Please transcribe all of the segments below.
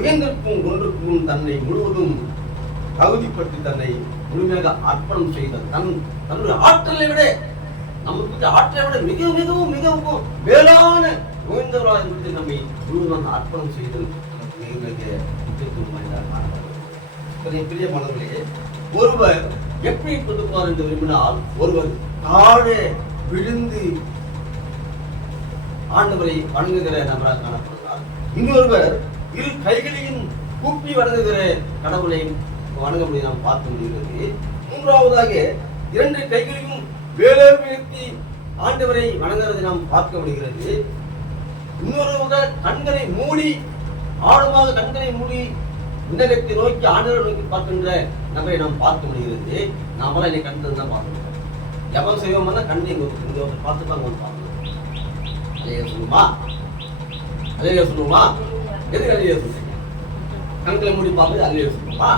உயர்ந்திருக்கும் ஒன்றுக்கும் தன்னை முழுவதும் தகுதிப்பட்டு தன்னை முழுமையாக அர்ப்பணம் செய்த தன்னுடைய ஆற்றலை விட நமக்கு ஆற்றலை விட மிக மிகவும் மிகவும் மேலான உயர்ந்தவராக இருந்து நம்மை முழுவதும் அர்ப்பணம் செய்து மிக மிக முக்கியத்துவம் வாய்ந்ததாக பிரியமானவர்களே, ஒருவர் எப்படி கொடுப்பார் என்று விரும்பினால் ஒருவர் தாழே விழுந்து ஆண்டவரை வணங்குகிற நபராக காணப்படுகிறார். இன்னொருவர் இரு கைகளையும் கூப்பி வணங்குகிற கடவுளை வணங்க முடியும் நாம் பார்க்க முடிகிறது. மூன்றாவதாக இரண்டு கைகளையும் வேலை உயர்த்தி ஆண்டவரை வணங்குவதை நாம் பார்க்க முடிகிறது. இன்னொருவர் கண்களை மூடி ஆழமாக கண்களை மூடி உன்னதத்தை நோக்கி ஆண்டவரை நோக்கி பார்க்கின்ற நபரை நாம் பார்க்க முடிகிறது. நாமெல்லாம் இன்னைக்கு கண்டு தான் பார்க்கணும். ஜபம் செய்வோம்னா கண்ணை இங்க பார்த்துப்பாங்க பார்க்கணும். அலையா சொல்லுமா, அலையா சொல்லுமா, எதுக்கு அலையா சொல்லுங்க? கண்களை மூடி பார்ப்பது அலையா சொல்லுமா?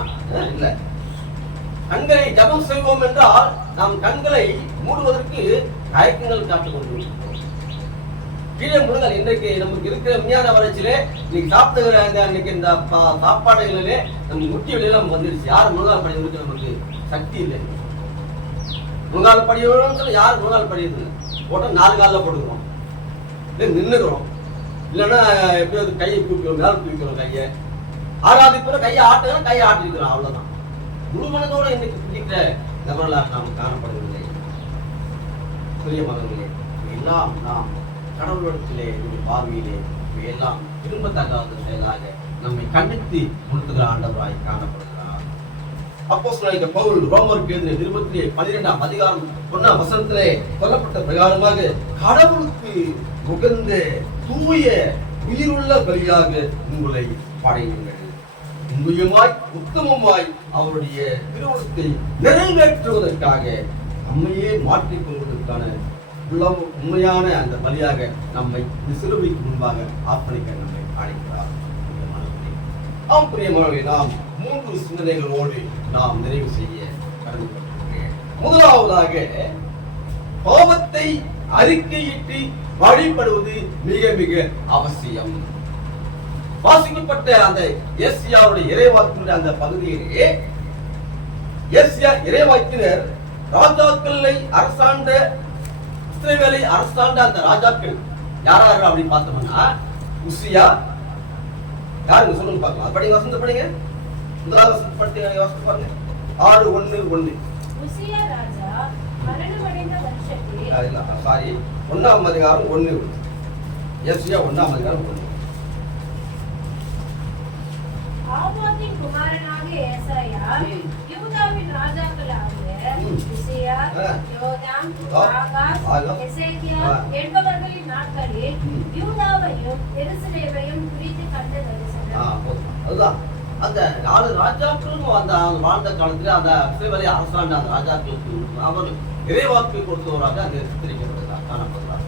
இல்ல, கண்களை ஜபம் செய்வோம் என்றால் நாம் கண்களை மூடுவதற்கு தயக்கங்கள் காட்டுக் கொண்டிருக்கிறோம். கீழே முடுங்கள். இன்றைக்கு நமக்கு இருக்கிற விஞ்ஞான வளர்ச்சியிலே இன்னைக்கு சாப்பிடுகிற இன்னைக்கு இந்த சாப்பாடுகளிலே நம்ம முட்டி வெளியெல்லாம் வந்துடுச்சு. யார் முழுகால் படி இருக்கு? நமக்கு சக்தி இல்லை. முழுகால் படியோன்னு சொல்லி யார் முழுகால் படியுது போட்டால் 4 காலில் போட்டுக்கிறோம், இல்லை நின்றுக்கிறோம், இல்லைன்னா எப்படியாவது கையை தூக்கிறோம், மேலே தூக்கிறோம் கையை. ஆராதிப்புற கையை ஆட்டுகிறோம், கையை ஆட்டிருக்கிறோம், அவ்வளோதான். முழு மனதோடு இன்னைக்கு பிடிக்கிற நபர்களாக நாம் காணப்படவில்லை. பெரிய மகன்களே, எல்லாம் நாம் கடவுளிடத்திலே பார்வையிலே எல்லாம் விரும்பத்தகாத செயலாக நம்மை கண்டித்து உணர்த்துகிற ஆண்டவராய் காணப்படுகிறார். அப்போஸ்தலனாகிய பவுல் ரோமருக்கு எழுதின நிருபத்திலே 12ஆம் அதிகாரம் 1ஆம் வசனத்திலே சொல்லப்பட்ட பிரகாரமாக கடவுளுக்கு உகந்த தூய உயிருள்ள பலியாக உங்களை படையுங்கள். உண்மையுமாய் உத்தமமாய் அவருடைய திருவுளத்தை நிறைவேற்றுவதற்காக நம்மையே மாற்றிக் கொள்வதற்கான உண்மையான அந்த பலியாக நம்மை சிலுவைக்கு முன்பாக ஆர்ப்பணிக்க நம்மை அழைக்கிறார். பிரியமானவர்களே, நாம் 3 சிந்தனைகளோடு நாம் நிறைவு செய்ய கடமைப்பட்டிருக்கிறேன். முதலாவதாக, பாவத்தை அறிக்கையிட்டு வழிபடுவது மிக மிக அவசியம். வாசிக்கப்பட்ட அந்த எஸ்யாவுடைய இறைவாக்கினுடைய அந்த பகுதியிலே எஸ்யா இறைவாக்கினர் ராஜாக்களை அரசாண்ட இஸ்ரவேலை அரசாண்ட அந்த ராஜாக்கள் யாராரு அப்படின்னு பார்த்தோம்னா, உசியா யாருங்க சொல்லுங்க பார்க்கலாம். படிங்க, வசந்த படிங்க. முதலாவது வசந்த படிங்க பாருங்க. 6:1. உசியா ராஜா மரணமடைந்த வருஷத்தில் சாரி 1ஆம் அதிகாரம் 1. எஸ்யா 1ஆம் அதிகாரம் 1. ஆமோத்தின் குமாரனாக ஏசாயா யூதாவின் ராஜாக்களாகிய உசியா, யோதாம், ஆகாஸ், எசேக்கியா என்பவர்களின் நாட்களில் யூதாவையும் எருசலேமையும் குறித்து கண்ட தரிசனம். அதுதான் அந்த 4 ராஜாக்களும் அந்த வாழ்ந்த காலத்தில் அந்த இஸ்ரவேலை அரசாண்ட அந்த ராஜாக்களுக்கு அவர்கள் இறைவாக்கு கொடுத்தவராக அங்கே சித்தரிக்கப்படுகிறார், காணப்படுகிறார்.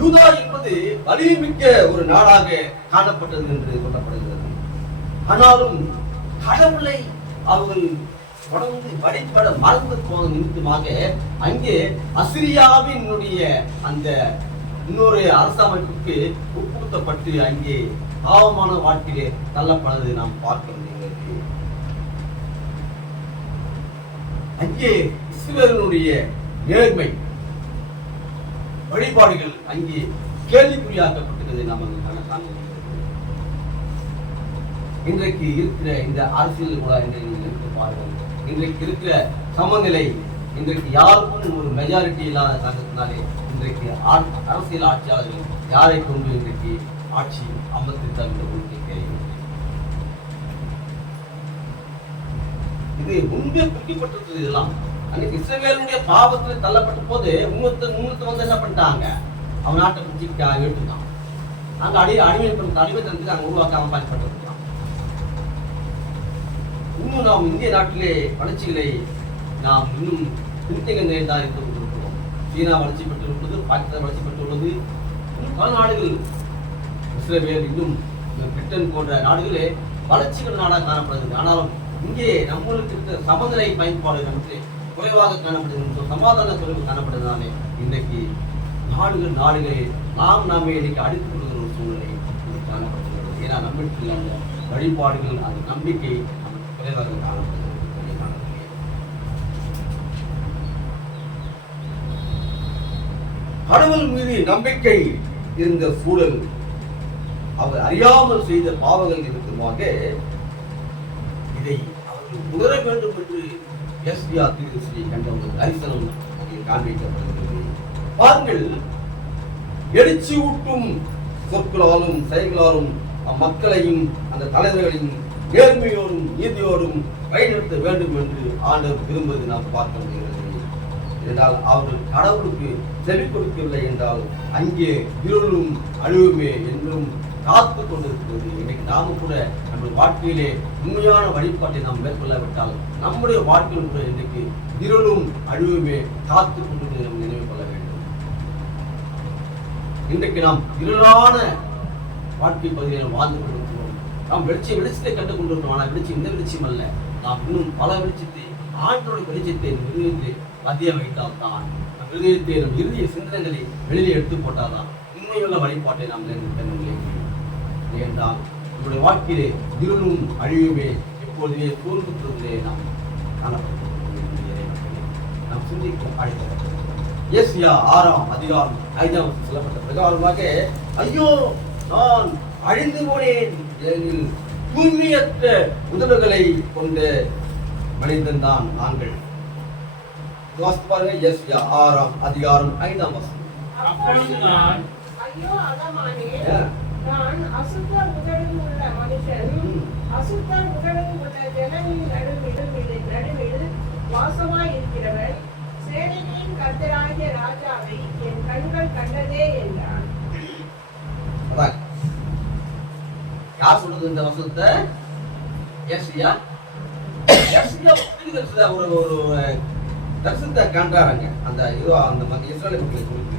யூதா என்பது வலிமிக்க ஒரு நாடாக காணப்பட்டது என்று சொல்லப்படுகிறது. ஆனாலும் கடவுளை அவர்கள் தொடர்ந்து வழிபட மறந்து போன நிமித்தமாக அங்கே அசிரியாவினுடைய அந்த இன்னொரு அரசமைப்புக்கு உட்புகுத்தப்பட்டு அங்கே பாவமான வாழ்க்கையிலே தள்ளப்படுவதை நாம் பார்க்க முடிகிறது. அங்கே இஸ்ரவேலினுடைய நேர்மை வழிபாடுகள் அங்கே கேள்விக்குறியாக்கப்பட்டிருப்பதை நாம் காண முடிகிறது. இன்றைக்கு இருக்கிற இந்த அரசியல் கூட இன்றைக்கு பாருங்கள், இன்றைக்கு இருக்கிற சமநிலை, இன்றைக்கு யாருக்கும் ஒரு மெஜாரிட்டி இல்லாத காரணத்தினாலே இன்றைக்கு அரசியல் ஆட்சியாளர்கள் யாரை கொண்டு இன்றைக்கு ஆட்சி அமர்த்திருந்தார் என்று தெரியும். இது முன்பே குறிக்கப்பட்டிருக்கிறது. இதெல்லாம் அன்னைக்கு இஸ்ரவேலுடைய பாவத்தில் தள்ளப்பட்ட போது முன்னூத்தி வந்து என்ன பண்ணிட்டாங்க, அவன் நாட்டை பிடிச்சி எடுத்துட்டான். அங்க அடிமைத்தனத்துக்கு அங்க உருவாக்காம பயன்பட்டு. இன்னும் நாம் இந்திய நாட்டிலே வளர்ச்சிகளை நாம் இன்னும் பின்தங்க நிலையில் இருந்து கொண்டிருக்கிறோம். சீனா வளர்ச்சி பெற்றுள்ளது, பாகிஸ்தான் வளர்ச்சி பெற்றுள்ளது, இன்னும் பல நாடுகள், இஸ்ரேல், இன்னும் பிரிட்டன் போன்ற நாடுகளே வளர்ச்சிகள் நாடாக காணப்படுகிறது. ஆனாலும் இங்கே நம்மளுக்கு இருக்கிற சமநிலை பயன்பாடு நமக்கு குறைவாக காணப்படுகிறது, சமாதான குறைவு காணப்படுறதுனாலே இன்றைக்கு நாடுகளே நாமே இன்னைக்கு அடித்துக் கொள்கிற ஒரு சூழ்நிலை காணப்படுகிறது. ஏன்னா நம்பிக்கை அந்த வழிபாடுகள் அந்த நம்பிக்கை நமக்கு குறைவாக காணப்படுகிறது. கடவுள் மீது நம்பிக்கை இருந்த சூழல் அவர் அறியாமல் செய்த பாவங்கள் நிமித்தமாக இதை அவர்கள் உணர வேண்டும் என்று எஸ்பியா தீர்க்கதரிசியை கண்ட ஒரு தரிசனம் காண்பிக்கப்படுகிறது. பாருங்கள், எழுச்சி ஊட்டும் சொற்களாலும் செயல்களாலும் அம்மக்களையும் அந்த தலைவர்களையும் நேர்மையோடும் நீதியோடும் வழிநடத்த வேண்டும் என்று ஆண்டவர் விரும்புவதை நாம் பார்க்க முடிகிறது. என்றால் அவர்கள் கடவுளுக்கு செவி கொடுக்கவில்லை என்றால் அங்கே இருளும் அழிவுமே என்றும் காத்து கொண்டிருக்கிறது. இன்னைக்கு நாம கூட நம்ம வாழ்க்கையிலே உண்மையான வழிபாட்டை நாம் மேற்கொள்ளவிட்டால் நம்முடைய வாழ்க்கையில் கூட இன்றைக்கு இருளும் அழிவுமே காத்து கொண்டிருப்பதை நாம் நினைவு கொள்ள வேண்டும். இன்றைக்கு நாம் இருளான வாழ்க்கை பகுதியில் வாழ்ந்து கொண்டிருக்கிறோம். நாம் வெளிச்சத்தை கண்டு கொண்டிருக்கிறோம். ஆனால் வெளிச்சம் இந்த வெளிச்சம் அல்ல. நாம் இன்னும் பல வெளிச்சத்தை ஆண்டோட வெளிச்சத்தை விருதியை மத்திய வைத்தால்தான் நம் இருதயத்தை நம் இறுதிய சிந்தனைகளை வெளியே எடுத்து போட்டால்தான் உண்மையுள்ள வழிபாட்டை நாம் நினைவு. ஏனென்றால் நம்முடைய வாழ்க்கையிலே இருளும் அழிவுமே எப்பொழுதுமே சூழ்ந்துள்ளதிலே நாம் காணப்பட்டோம். நாம் சிந்திக்கும் அழைக்கப்பட்டோம். எஸ்யா 6ஆம் அதிகாரம் 5ஆம் சொல்லப்பட்ட பிரகாரமாக, ஐயோ நான் அழிந்து போனேன், ஏனெனில் தூய்மையற்ற உதடுகளை கொண்ட மனிதன் தான் நாங்கள். பாருங்க, எஸ்யா 6ஆம் அதிகாரம் 5ஆம் வசனம். அப்பொழுது நான், ஐயோ அகமானேன், நான் அசுத்த உதடு உள்ள மனுஷன், அசுத்த உதடு உள்ள ஜனங்களின் நடுவில் வாசமாய் இருக்கிறவன், சேனைகளின் கர்த்தராகிய ராஜாவை என் கண்கள் கண்டதே என்றான். யார் சொல்றது இந்த வசனத்தை? எஸ்யா ஒரு தரிசனத்தை காண்றாங்க. அந்த இஸ்ரேல் மக்களை குறித்து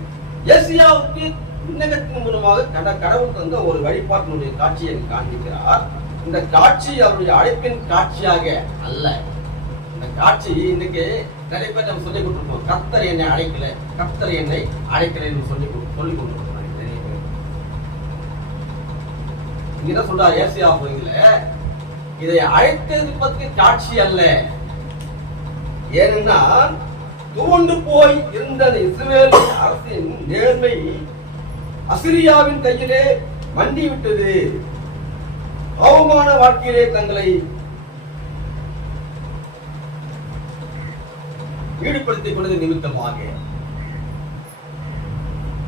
எஸ்யாவுக்கு விண்ணகத்தின் மூலமாக கடவுள் தந்த ஒரு வழிபாட்டினுடைய காட்சியை காண்பிக்கிறார். இந்த காட்சி அவருடைய அழைப்பின் காட்சியாக அல்ல. இந்த காட்சி இன்னைக்கு நிறைய பேர் நம்ம சொல்லிக் கொடுத்துருக்கோம். கர்த்தர் என்னை அழைக்கல, கர்த்தர் என்னை அழைக்கலன்னு சொல்லிக் கொண்டிருக்கோம். நிறைய பேர் இங்கதான் சொல்றார் ஏசியா போய்கள, இதை அழைத்தது பற்றி காட்சி அல்ல. ஏனென்றால் துவண்டு போய் இருந்த இஸ்ரவேல் அரசின் நேர்மை அசிரியாவின் கையிலே மண்டி விட்டது. அவமான வாழ்க்கையிலே தங்களை ஈடுபடுத்திக் கொண்டது நிமித்தமாக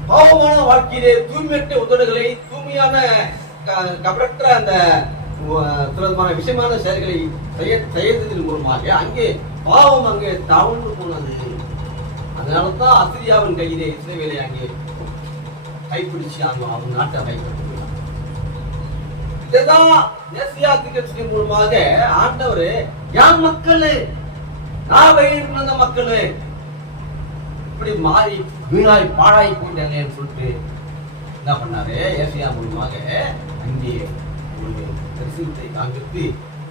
பாவமான வாழ்க்கையிலே தூய்மையற்ற உதடுகளை, தூய்மையான கபரற்ற அந்த விஷயமான செயல்களை செய்யறதன் மூலமாக அங்கே பாவம் அங்கே தவழ்ந்து போனது. அதனால்தான் அசிரியாவின் கையிலே இஸ்ரவேலை அங்கே கைப்பிடிச்சு அவங்க நாட்டை கைப்பற்றினார். இதுதான் ஏசியா தீர்க்கதரிசி மூலமாக ஆண்டவர் யார் மக்களே, நான் வந்த மக்களே இப்படி மாறி வீணாய் பாழாய் போயிட்டாங்கன்னு சொல்லிட்டு என்ன பண்ணாரு? ஏசியா மூலமாக அங்கே ஒரு தரிசனத்தை காண்பித்து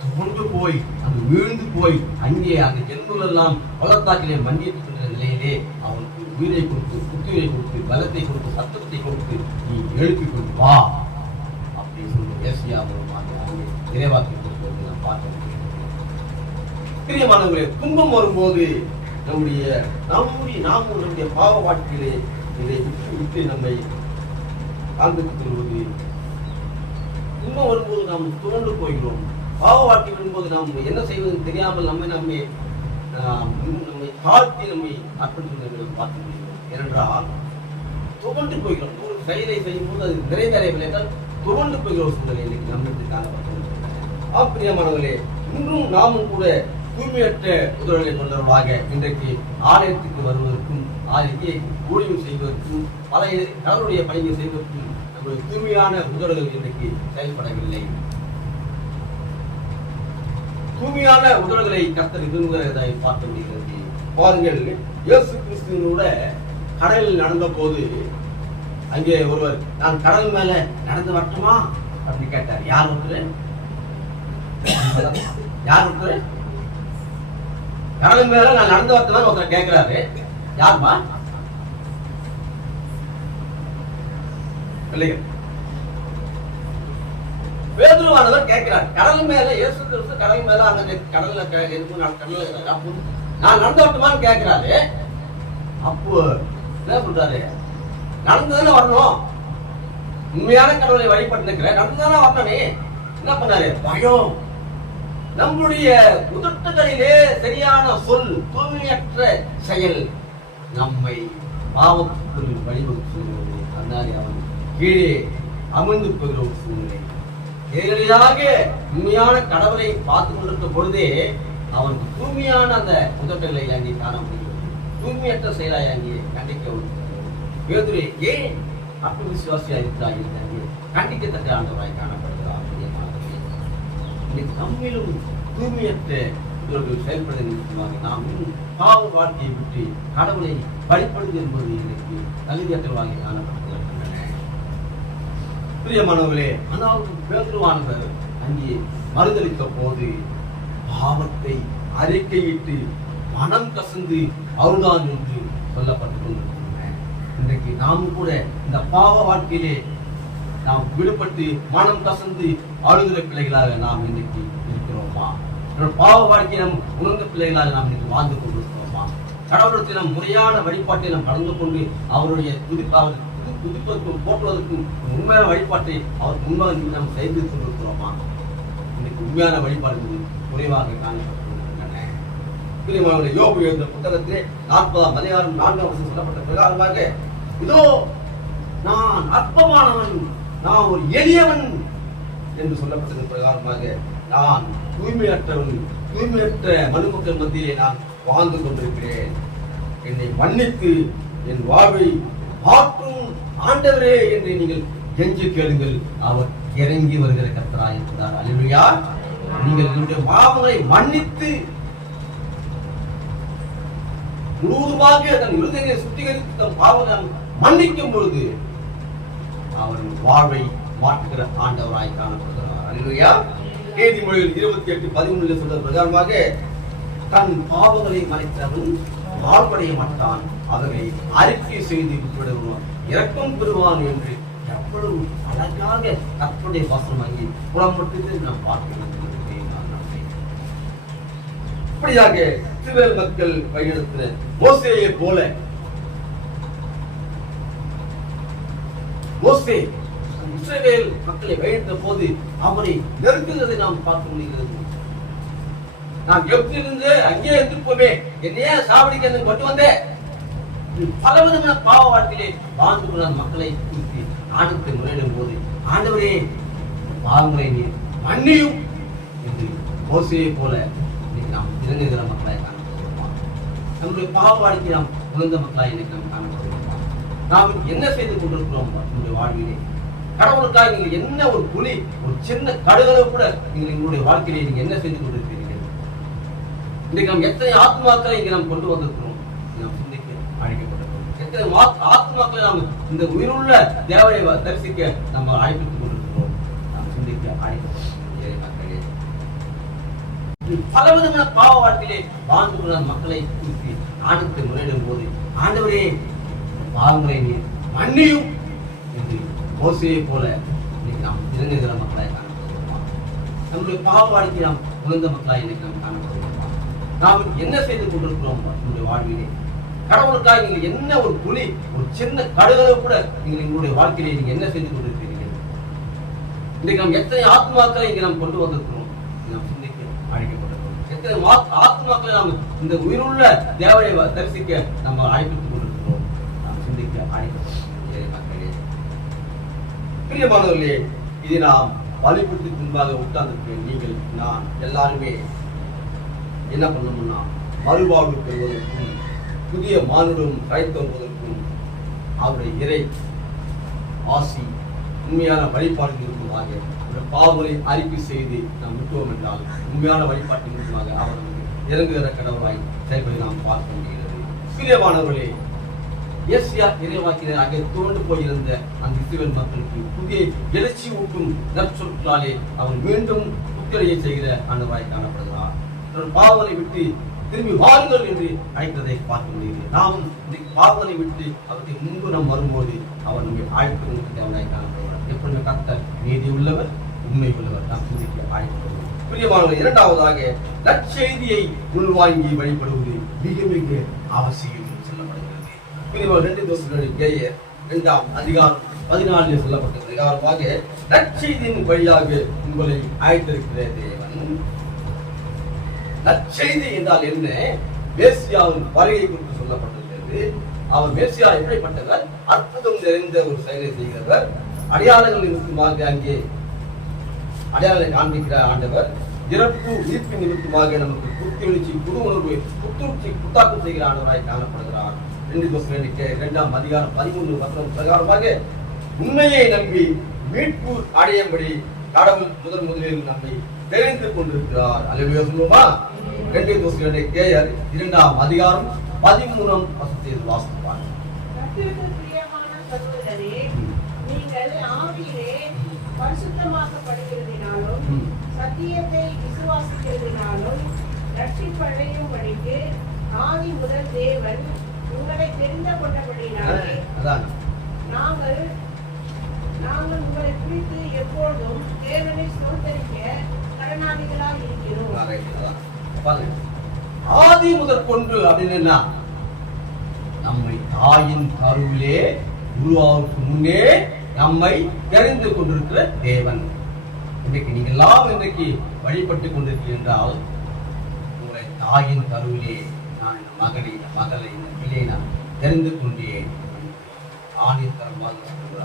துவண்டு போய் அங்கு வீழ்ந்து போய் அங்கே அந்த ஜென்மங்கள் எல்லாம் பள்ளத்தாக்கிலே மண்டியிட்டு நிலையிலே அவனுக்கு உயிரை கொடுத்து, புத்துயிரை கொடுத்து, பலத்தை கொடுத்து, சத்தத்தை கொடுத்து, நீ எழுப்பி கொண்டு வா அப்படின்னு சொல்லி ஏசியா மூலமாக அங்கே இறைவாக்கி கொடுத்து நாம் பார்க்க முடியும். பிரியமானவர்களே, துன்பம் வரும்போது நம்முடைய பாவ வாழ்க்கையிலே இதை விட்டு நம்மை காண்பித்துக் கொள்வது, துன்பம் வரும்போது நாம் துவண்டு போகிறோம். பாவ வாழ்க்கை வரும்போது நாம் என்ன செய்வது தெரியாமல் நம்மை தாழ்த்தி நம்மை அர்ப்பணித்து பார்க்க முடியும். ஏனென்றால் துவண்டு போகிறோம். ஒரு செயலை செய்யும் போது அது நிறைவேறவில்லை என்றால் துவண்டு போகிற ஒரு சூழ்நிலை இன்னைக்கு நம்மளுக்கு காணப்பட்டு. பிரியமானவர்களே, இன்றும் நாமும் கூட தூய்மையற்ற உதவிகளை கொண்டவர்களாக இன்றைக்கு ஆலயத்துக்கு வருவதற்கும் ஆலயத்தை ஊழியம் செய்வதற்கும் பல கடவுளுடைய பணியை செய்வதற்கும் நம்முடைய தூய்மையான உதவிகள் இன்றைக்கு செயல்படவில்லை. தூய்மையான உதவிகளை கர்த்தர் விரும்புகிறதை பார்க்க முடிகிறது. பாருங்கள், இயேசு கிறிஸ்துவோட கடலில் நடந்த போது அங்கே ஒருவர், நான் கடல் மேல நடந்து வரட்டுமா அப்படின்னு கேட்டார். யார் ஒருத்தர் கடல் மேல நான் நடந்து வரட்டுமா ஒருத்தர் கேட்கிறாரு. யாருமா? பிள்ளைகள். பேதுருவானவர் கேட்கிறார், கடல் மேல இயேசு கிறிஸ்து கடல் மேல அந்த கடல்ல இருக்கும், நான் கடல்ல நான் நடந்து வரட்டுமான்னு கேட்கிறாரு. அப்போ என்ன சொல்றாரு, நடந்துதானே வரணும், உண்மையான கடவுளை வழிபட்டு நடந்துதானே வரணுமே. என்ன பண்ணாரு, பயம். நம்முடைய உதட்டுகளிலே சரியான சொல், தூய்மையற்ற செயல் நம்மை பாவத்துக்குள் வழிவகுக்கிறது. அதனால அவன் கீழே அமிழ்ந்து போகிற ஒரு சூழ்நிலை. நேரடியாக உண்மையான கடவுளை பார்த்து கொண்டிருக்க பொழுதே அவனுக்கு தூய்மையான அந்த உதட்டலை அங்கே காண முடிகிறது, தூய்மையற்ற செயலாய் அங்கே கண்டிக்க. பேதுரு ஏன் அப்படி விசுவாசியா இருக்கிறாய் என்று கண்டிக்கத்தக்க ஆண்டவராய் காணப்படுகிறார். நம்மிலும் தூய்மையற்ற இவர்கள் செயல்படுவதன் நிமித்தமாக நாம் பாவ வாழ்க்கையை விட்டு கடவுளை வழிபடுவது என்பது எனக்கு தகுதியற்றவாக காணப்பட்டுள்ளன. பிரியமானவர்களே, ஆனால் பேதுருவானவர் அங்கே மறுதளித்த போது பாவத்தை அறிக்கையிட்டு மனம் கசந்து அருளான் என்று சொல்லப்பட்டுக் கொண்டிருக்கின்றன. இன்றைக்கு நாம் கூட இந்த பாவ வாழ்க்கையிலே நாம் விடுபட்டு மனம் கசந்து அழுகிற பிள்ளைகளாக நாம் இன்னைக்கு இருக்கிறோமா? பாவ வாழ்க்கையை நாம் உணர்ந்த பிள்ளைகளாக நாம் இன்னைக்கு வாழ்ந்து கொண்டிருக்கிறோமா? கடவுளத்தை நாம் முறையான வழிபாட்டை நாம் கலந்து கொண்டு அவருடைய துதிப்பதற்கும் போற்றுவதற்கும் உண்மையான வழிபாட்டை அவர் முன்பாக நாம் செய்து கொண்டிருக்கிறோமா? இன்னைக்கு உண்மையான வழிபாடு குறைவாக காணப்பட்டுள்ளன. யோபு எழுந்த புத்தகத்திலே 40ஆம் அதிகாரம் 4ஆம் வசனம் சொல்லப்பட்ட பிரகாரமாக, இதோ நான் அற்பமானவன், நான் ஒரு எளியவன் என்று சொல்லப்பட்டது பிரகாரமாக நான் தூய்மையற்றவன், தூய்மையற்ற மனுமக்கள் மத்தியிலே நான் வாழ்ந்து கொண்டிருக்கிறேன். என்னை மன்னித்து என் வாழ்வை மாற்றும் ஆண்டவரே என்று நீங்கள் கெஞ்சி கேளுங்கள், அவர் இறங்கி வருகிற கர்த்தராய் இருக்கிறார். அல்லேலூயா. நீங்கள் என்னுடைய பாவங்களை மன்னித்து முழுவதுமாக தன் இருதயத்தை சுத்திகரித்து தன் பாவங்களை மன்னிக்கும் பொழுது அவரின் வாழ்வை மாற்றுகிற ஆண்டவராய் காணப்படுகிறார். அல்லேலூயா. நீதிமொழிகள் 28:13 சொல்ற பிரகாரமாக, தன் பாவங்களை மறைத்தவன் வாழ்வடைய மாட்டான், அதனை அறிக்கை செய்து விடுவான், இரக்கம் பெறுவான் என்று எவ்வளவு அழகாக கர்த்தருடைய வசனம் அங்கே புறப்பட்டு நாம் பார்க்கிறோம். இப்படியாக இஸ்ரவேல் மக்கள் வழிநடத்தின மோசேயை போல மோசே இஸ்ரவேல் மக்களை வழிநடத்த போது அவரை நெருங்குவதை நாம் பார்க்க முடிகிறது. நான் எப்பிலிருந்து அங்கே இருந்திருப்போமே, என்னையே சாவடிக்க கொண்டு வந்தேன். பலவிதமான பாவ வாழ்க்கையிலே வாழ்ந்து கொண்ட மக்களை குறித்து ஆண்டவரை முறையிடும் போது, ஆண்டவரே பாவங்களை நீர் மன்னியும் என்று மோசேயை போல நாம் இறங்குகிற மக்களாய் காணப்படுவோமா? நம்முடைய பாவ வாழ்க்கையை நாம் உணர்ந்த மக்களாய் இன்னைக்கு நாம் காணப்படுவோமா? நாம் என்ன செய்து கொண்டிருக்கிறோம் நம்முடைய வாழ்விலே? கடவுளுக்காக நீங்கள் என்ன ஒரு புலி, ஒரு சின்ன கடுகளவு கூட நீங்கள் எங்களுடைய வாழ்க்கையிலே நீங்க என்ன செய்து கொண்டிருக்கிறீர்கள்? இன்றைக்கு நாம் எத்தனை ஆத்மாக்களை இங்கே நாம் கொண்டு வந்திருக்கிறோம், நாம் சிந்திக்க அழைக்கப்பட்டிருக்கிறோம். எத்தனை ஆத்மாக்களை நாம் இந்த உயிருள்ள தேவனை தரிசிக்க நம்ம அழைப்பித்துக் கொண்டிருக்கிறோம், நாம் சிந்திக்க அழைக்கப்பட்டிருக்கிறோம். பலவிதமான பாவ வாழ்க்கையிலே வாழ்ந்து கொண்ட மக்களை குறித்து ஆண்டவரை முறையிடும் போது, ஆண்டவரே பாவங்களை நீர் மன்னியும் என்று மோசேயை போல இன்னைக்கு நாம் இறங்குகிற மக்களாய் காணப்படுவோமா? நம்முடைய பாவ வாழ்க்கையை நாம் உணர்ந்த மக்களாய் இன்னைக்கு நாம் காணப்படுவோமா? நாம் என்ன செய்து கொண்டிருக்கிறோம் நம்முடைய வாழ்விலே? கடவுளுக்காக நீங்கள் என்ன ஒரு புலி, ஒரு சின்ன கடுகளவு கூட நீங்கள் எங்களுடைய வாழ்க்கையிலே நீங்க என்ன செய்து கொண்டிருக்கிறீர்கள்? இன்றைக்கு நாம் எத்தனை ஆத்மாக்களை இங்கே நாம் கொண்டு வந்திருக்கிறோம், நாம் சிந்திக்க அழைக்கப்பட்டிருக்கிறோம். எத்தனை ஆத்மாக்களை நாம் இந்த உயிருள்ள தேவனை தரிசிக்க நம்ம அழைப்பித்துக் கொண்டிருக்கிறோம், நாம் சிந்திக்க அழைக்கப்பட்டிருக்கிறோம். பிரியமானவர்களே, இது நாம் பலிபீடத்துக்கு முன்பாக உட்கார்ந்திருக்கிற நீங்கள் நான் எல்லாருமே என்ன பண்ணணும்னா, மறுவாழ்வு பெறுவதற்கும் புதிய மானுடம் கரைத்து வருவதற்கும் அவருடைய இறை ஆசி உண்மையான வழிபாடு நிறுவனமாக பாவங்களை அறிக்கை செய்து நாம் விட்டுவோம் என்றால் உண்மையான வழிபாட்டின் நிறுவனமாக அவர் இறங்குகிற கடவுளாய் செயல்படி நாம் பார்க்க முடிகிறது. பிரியமானவர்களே, ஏசியா இறைவாக்கினர் அங்கே தோண்டு போயிருந்த அந்த இஸ்ரவேல் மக்களுக்கு புதிய எழுச்சி ஊட்டும் நற்சொற்களாலே அவர் மீண்டும் புத்திரையை செய்கிற ஆண்டவராய் காணப்படுகிறார். பாவங்களை விட்டு திரும்பி வாருங்கள் என்று அழைத்ததை பார்க்க முடிகிறது. நாம் பாவங்களை விட்டு அவருக்கு முன்பு நாம் வரும்போது அவர் நம்மை அழைப்பதற்கு தேவனாய் காணப்படுகிறார். எப்பொழுதுமே கர்த்தர் நீதி உள்ளவர், உண்மை உள்ளவர் நாம் சிந்திக்க ஆயப்படுவோம். பிரியமானவர்களே, இரண்டாவதாக நற்செய்தியை உள்வாங்கி வழிபடுவது மிக மிக அவசியம் சொல்லப்படுகிறது. பிரியமானவர்களே, 2 தெசலோனிக்கேயர் 2ஆம் அதிகாரம் 14 சொல்லப்பட்ட பிரகாரமாக நற்செய்தியின் வழியாக உங்களை அழைத்திருக்கிற தேவன். நற்செய்தி என்றால் என்ன? மேசியாவின் வருகை குறித்து சொல்லப்பட்டிருக்கிறது. அவர் மேசியா எப்படிப்பட்டவர்? அற்புதம் நிறைந்த ஒரு செயலை செய்கிறவர். அடையாளங்கள் நிமித்தமாக அங்கே அடையாளங்களை காண்பிக்கிற ஆண்டவர். இறப்பு உயிர்ப்பு நிமித்தமாக நமக்கு புத்தி எழுச்சி, புது உணர்வு, புத்துணர்ச்சி, புத்தாக்கம் செய்கிற ஆண்டவராய் காணப்படுகிறார். 2 தெசலோனிக்கேயர் 2ஆம் அதிகாரம் 13 பிரகாரமாக உண்மையை நம்பி மீட்பு அடையும்படி கடவுள் முதலில் நம்மை தெரிந்து கொண்டிருக்கிறார். அல்லேலூயா சொல்லுமா? 2 தெசலோனிக்கேயர் 2ஆம் அதிகாரம் 13ஆம் வசனத்தை வாசிப்பார். கர்த்தருக்குப் பிரியமான சகோதரரே, நீங்கள் ஆவியிலே பரிசுத்தமாக்கப்படுகிறதினாலும் சத்தியத்தை விசுவாசிக்கிறதினாலும் ரட்சிப்படையும்படிக்கு ஆதி முதல் தேவன் உங்களை தெரிந்து கொண்டபடினாலே நாங்கள் உங்களை குறித்து எப்பொழுதும் தேவனை ஸ்தோத்தரிக்க கடனாளிகளாய் இருக்கிறோம். ஆதி முதற் கொண்டு அப்படின்னு நம்மை தாயின் கருவிலே உருவாவுக்கு முன்னே நம்மை தெரிந்து கொண்டிருக்கிற தேவன். இன்றைக்கு நீங்கள் எல்லாம் இன்றைக்கு வழிபட்டு கொண்டிருக்கிறீர்கள் என்றால் உங்களை தாயின் கருவிலே நான் இந்த மகளை இந்த பிள்ளையை நான் தெரிந்து கொண்டேன். ஆணித்தரமாக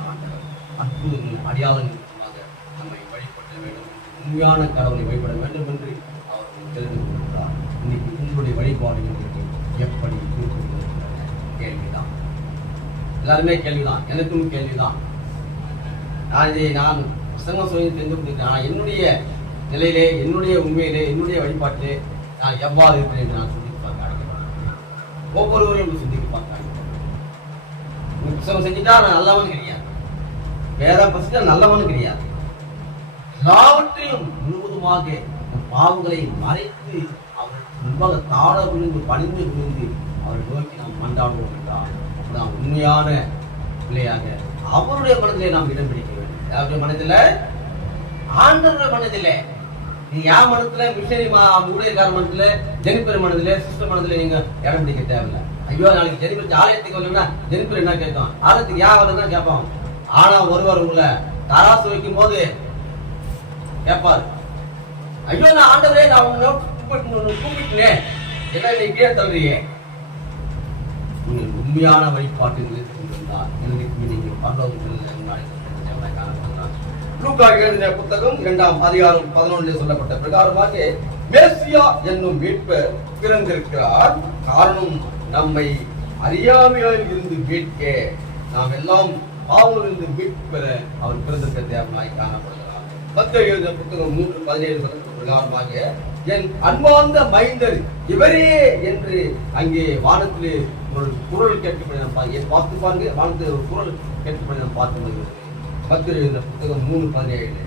ஆண்டவர் அற்புதங்கள் அடையாளங்களுமாக நம்மை வழிபட வேண்டும், உண்மையான கடவுளை வழிபட வேண்டும் என்று அவர் தெரிந்து கொண்டிருக்கிறார். இன்னைக்கு உங்களுடைய வழிபாடு இன்றைக்கு எப்படி இருக்கிறது? கேள்விதான். எல்லாருமே கேள்விதான், எனக்கும் கேள்விதான். நான் பிரசங்கம் சொல்லி தெரிந்து கொண்டிருக்கிறேன். என்னுடைய நிலையிலே, என்னுடைய உண்மையிலே, என்னுடைய வழிபாட்டிலே நான் எவ்வாறு இருக்கிறேன் என்று நான் சிந்தித்து பார்க்க ஆரம்பிக்கிறேன். ஒவ்வொருவரையும் சிந்தித்து பார்க்க ஆரம்பிக்கிறேன். புத்தகம் செஞ்சுட்டா நான் நல்லவன் கிடையாது, வேற பசிட்டா நல்லவன் கிடையாது. எல்லாவற்றையும் முழுவதுமாக பாவங்களை மறைத்து அவர் முன்பாக தாழ விழுந்து பணிந்து விழுந்து அவரை நோக்கி நாம் மன்றாடுவோம் என்றால் நாம் உண்மையான பிள்ளையாக அவருடைய மனதிலே நாம் இடம் பிடிக்க வேண்டும். யாருடைய மனதில? ஆண்டவருடைய மனதிலே. நீ யார் மனத்துல? மிஷனரி ஊழியக்கார மனத்துல, ஜெனிப்பர் மனதிலே, சிஸ்டர் மனதிலே நீங்க இடம் பிடிக்க தேவையில்லை. ஐயோ நாளைக்கு ஜெனிப்பர் ஆலயத்துக்கு வரலன்னா ஜெனிப்பர் என்ன கேட்கும்? ஆலயத்துக்கு யார் வரதான் கேட்பான். ஆனா ஒருவர் உங்களை தராசு வைக்கும் போது கேட்பாரு, ஐயோ நான் ஆண்டவரே நான் உங்களை கூப்பிட்டுனேன், என்ன நீ கீழே தள்ளுறியே. நீங்கள் உண்மையான வழிபாட்டில் கொண்டிருந்தால் நீங்கள் லூக்கா எழுதின புத்தகம் 2ஆம் அதிகாரம் 11 சொல்லப்பட்ட பிரகாரமாக மேசியா என்னும் மீட்பர் பிறந்திருக்கிறார். காரணம் நம்மை அறியாமையில் இருந்து மீட்க, நாம் எல்லாம் பாவங்களிலிருந்து மீட்பு பெற அவர் பிறந்திருக்க தேவனாய் காணப்படுகிறார். மத்தேயு எழுதின புத்தகம் 3:17 சொல்லப்பட்ட பிரகாரமாக என் அன்பார்ந்த மைந்தர் இவரே என்று அங்கே வானத்திலே ஒரு குரல் கேட்கப்படி நாம் பார்த்து பாருங்க. வானத்தில் ஒரு குரல் கேட்கப்படி நாம் பார்த்து வருகிறது. மத்தேயு எழுதின புத்தகம் 3:17